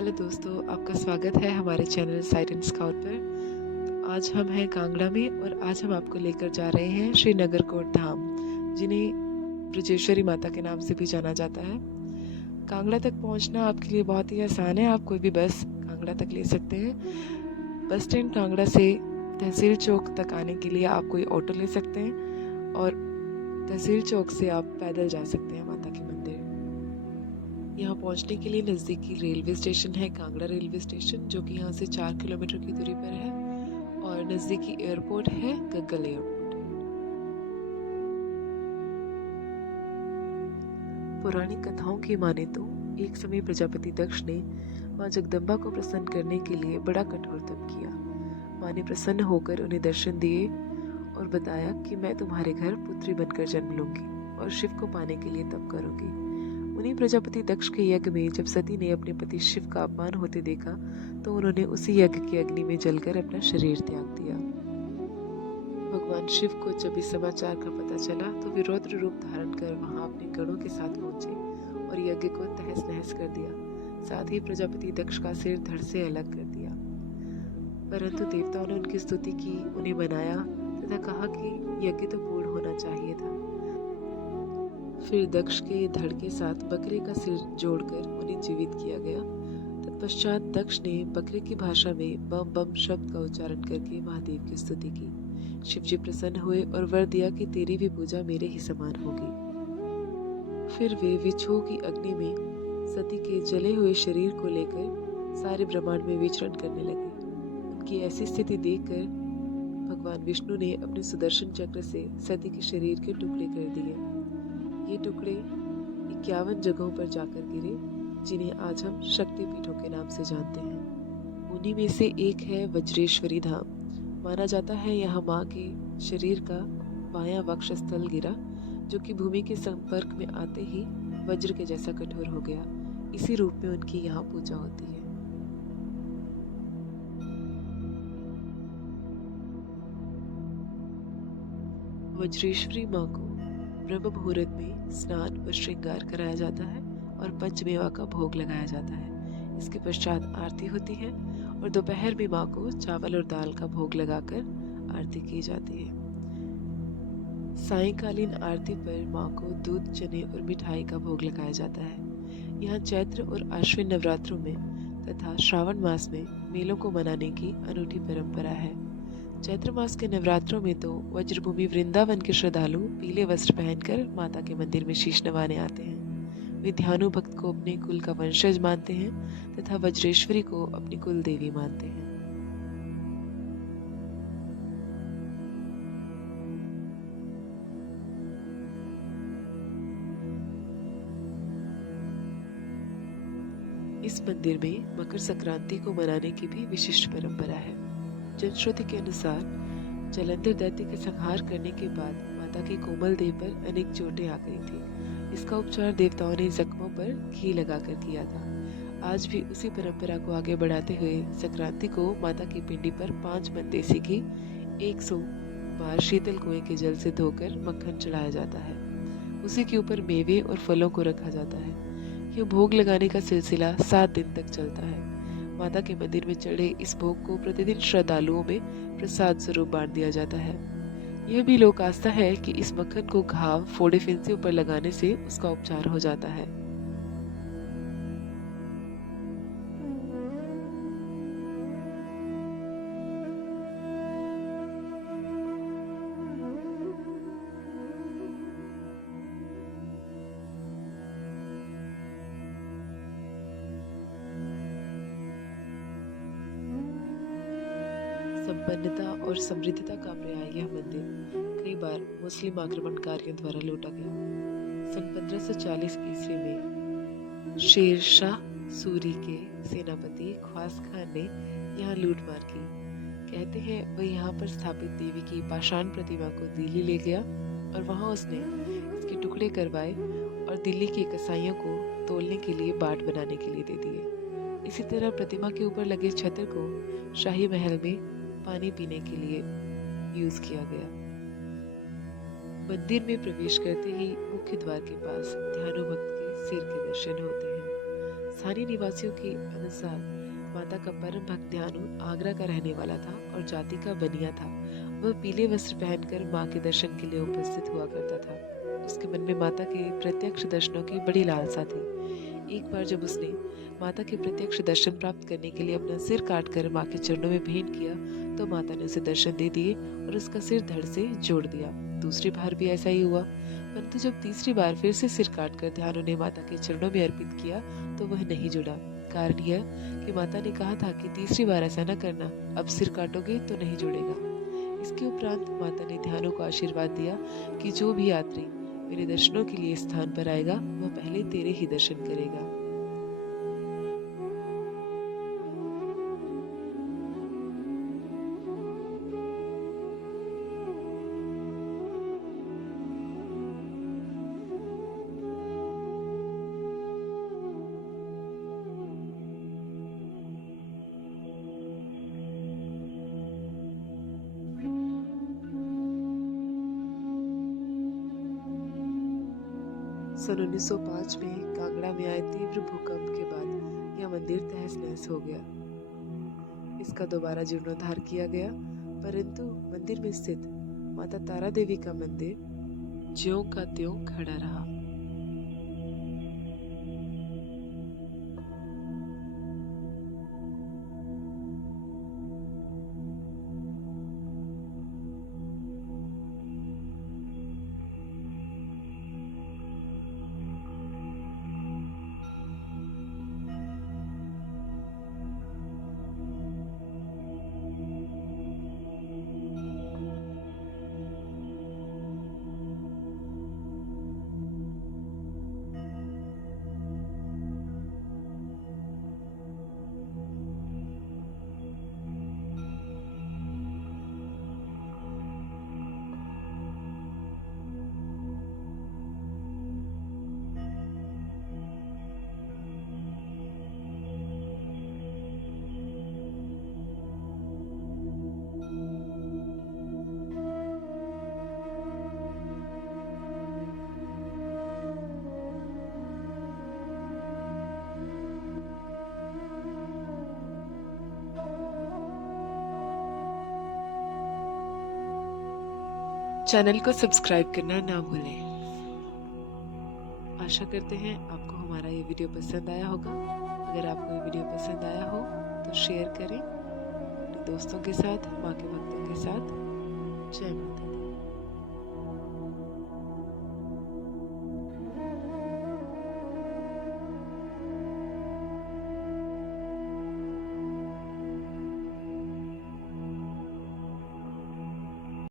Hello दोस्तों, आपका स्वागत है हमारे चैनल साइट एंड स्काउट पर। तो आज हम हैं कांगड़ा में और आज हम आपको लेकर जा रहे हैं श्री नगरकोट धाम, जिन्हें ब्रजेश्वरी माता के नाम से भी जाना जाता है। कांगड़ा तक पहुंचना आपके लिए बहुत ही आसान है। आप कोई भी बस कांगड़ा तक ले सकते हैं। बस स्टैंड कांगड़ा से तहसील चौक तक आने के लिए आप कोई ऑटो ले सकते हैं और तहसील चौक से आप पैदल जा सकते हैं माता के मंदिर। यहाँ पहुँचने के लिए नज़दीकी रेलवे स्टेशन है कांगड़ा रेलवे स्टेशन, जो कि यहाँ से 4 किलोमीटर की दूरी पर है, और नज़दीकी एयरपोर्ट है गग्गल एयरपोर्ट। पौराणिक कथाओं की माने तो एक समय प्रजापति दक्ष ने माँ जगदम्बा को प्रसन्न करने के लिए बड़ा कठोर तप किया। माँ ने प्रसन्न होकर उन्हें दर्शन दिए और बताया कि मैं तुम्हारे घर पुत्री बनकर जन्म लूंगी और शिव को पाने के लिए तप करूंगी। उन्हीं प्रजापति दक्ष के यज्ञ में जब सती ने अपने पति शिव का अपमान होते देखा तो उन्होंने उसी यज्ञ की अग्नि में जलकर अपना शरीर त्याग दिया। भगवान शिव को जब इस समाचार का पता चला तो वे रौद्र रूप धारण कर वहां अपने गणों के साथ पहुंचे और यज्ञ को तहस नहस कर दिया। साथ ही प्रजापति दक्ष का सिर धड़ से अलग कर दिया। परंतु देवताओं ने उनकी स्तुति की, उन्हें मनाया तथा कहा कि यज्ञ तो पूर्ण होना चाहिए था। फिर दक्ष के धड़ के साथ बकरे का सिर जोड़कर उन्हें जीवित किया गया। तत्पश्चात दक्ष ने बकरे की भाषा में बम बम शब्द का उच्चारण करके महादेव की स्तुति की। शिवजी प्रसन्न हुए और वर दिया कि तेरी भी पूजा मेरे ही समान होगी। फिर वे विछोह की अग्नि में सती के जले हुए शरीर को लेकर सारे ब्रह्मांड में विचरण करने लगे। उनकी ऐसी स्थिति देखकर भगवान विष्णु ने अपने सुदर्शन चक्र से सती के शरीर के टुकड़े कर दिए। ये टुकड़े 51 जगहों पर जाकर गिरे, जिन्हें आज हम शक्तिपीठों के नाम से जानते हैं। उन्हीं में से एक है वज्रेश्वरी धाम। माना जाता है यहाँ माँ के शरीर का बायां वक्षस्थल गिरा, जो कि भूमि के संपर्क में आते ही वज्र के जैसा कठोर हो गया। इसी रूप में उनकी यहाँ पूजा होती है। वज्रेश्वरी माँ को ब्रह्म मुहूर्त में स्नान व श्रृंगार कराया जाता है और पंचमेवा का भोग लगाया जाता है। इसके पश्चात आरती होती है और दोपहर में माँ को चावल और दाल का भोग लगाकर आरती की जाती है। सायंकालीन आरती पर माँ को दूध, चने और मिठाई का भोग लगाया जाता है। यहाँ चैत्र और आश्विन नवरात्रों में तथा श्रावण मास में मेलों को मनाने की अनूठी परंपरा है। चैत्र मास के नवरात्रों में तो वज्रभूमि वृंदावन के श्रद्धालु पीले वस्त्र पहनकर माता के मंदिर में शीश नवाने आते हैं। वे ध्यानु भक्त को अपने कुल का वंशज मानते हैं तथा वज्रेश्वरी को अपनी कुल देवी मानते हैं। इस मंदिर में मकर संक्रांति को मनाने की भी विशिष्ट परंपरा है। जनश्रुति के अनुसार जलंधर दैत्य का संहार करने के बाद माता की कोमल देह पर अनेक चोटें आ गई थी। इसका उपचार देवताओं ने जख्मों पर घी लगाकर किया था। आज भी उसी परंपरा को आगे बढ़ाते हुए संक्रांति को माता की पिंडी पर 5 मन देसी घी 100 बार शीतल कुएं के जल से धोकर मक्खन चढ़ाया जाता है। उसी के ऊपर मेवे और फलों को रखा जाता है। यह भोग लगाने का सिलसिला 7 दिन तक चलता है। माता के मंदिर में चढ़े इस भोग को प्रतिदिन श्रद्धालुओं में प्रसाद स्वरूप बांट दिया जाता है। यह भी लोक आस्था है कि इस मक्खन को घाव, फोड़े, फिंसियों पर लगाने से उसका उपचार हो जाता है। संपन्नता और समृद्धता का पर्याय यह मंदिर कई बार मुस्लिम आक्रमणकारियों द्वारा लूटा गया। सन 1540 ईस्वी में शेर शाह सूरी के सेनापति ख्वास खान ने यहाँ लूटमार की। कहते हैं वह यहाँ पर स्थापित देवी की पाषाण प्रतिमा को दिल्ली ले गया और वहाँ उसने इसके टुकड़े करवाए और दिल्ली के कसाईयों को तोलने के लिए बाट बनाने के लिए दे दिए। इसी तरह प्रतिमा के ऊपर लगे छत्र को शाही महल में पानी पीने के लिए यूज किया गया। मंदिर में प्रवेश करते ही मुख्य द्वार के पास ध्यानु भक्त के सिर के दर्शन होते हैं। स्थानीय निवासियों के अनुसार माता का परम भक्त ध्यानु आगरा का रहने वाला था और जाति का बनिया था। वह पीले वस्त्र पहनकर मां के दर्शन के लिए उपस्थित हुआ करता था। उसके मन में माता के प्रत्यक्ष दर्शनों की बड़ी लालसा थी। एक बार जब उसने माता के प्रत्यक्ष दर्शन प्राप्त करने के लिए अपना सिर काटकर मां के चरणों में भेंट किया तो माता ने उसे दर्शन दे दिए और उसका सिर धड़ से जोड़ दिया। दूसरी बार भी ऐसा ही हुआ, परंतु जब तीसरी बार फिर से सिर काटकर ध्यानु ने माता के चरणों में अर्पित किया तो वह नहीं जुड़ा। कारण यह कि माता ने कहा था कि तीसरी बार ऐसा न करना, अब सिर काटोगे तो नहीं जुड़ेगा। इसके उपरांत माता ने ध्यानु को आशीर्वाद दिया कि जो भी यात्री मेरे दर्शनों के लिए स्थान पर आएगा वह पहले तेरे ही दर्शन करेगा। सन 1905 में कांगड़ा में आए तीव्र भूकंप के बाद यह मंदिर तहस नहस हो गया। इसका दोबारा जीर्णोद्धार किया गया, परंतु मंदिर में स्थित माता तारा देवी का मंदिर ज्यों का त्यों खड़ा रहा। चैनल को सब्सक्राइब करना ना भूलें। आशा करते हैं आपको हमारा ये वीडियो पसंद आया होगा। अगर आपको ये वीडियो पसंद आया हो तो शेयर करें अपने दोस्तों के साथ, माँ के भक्तों के साथ। जय माता।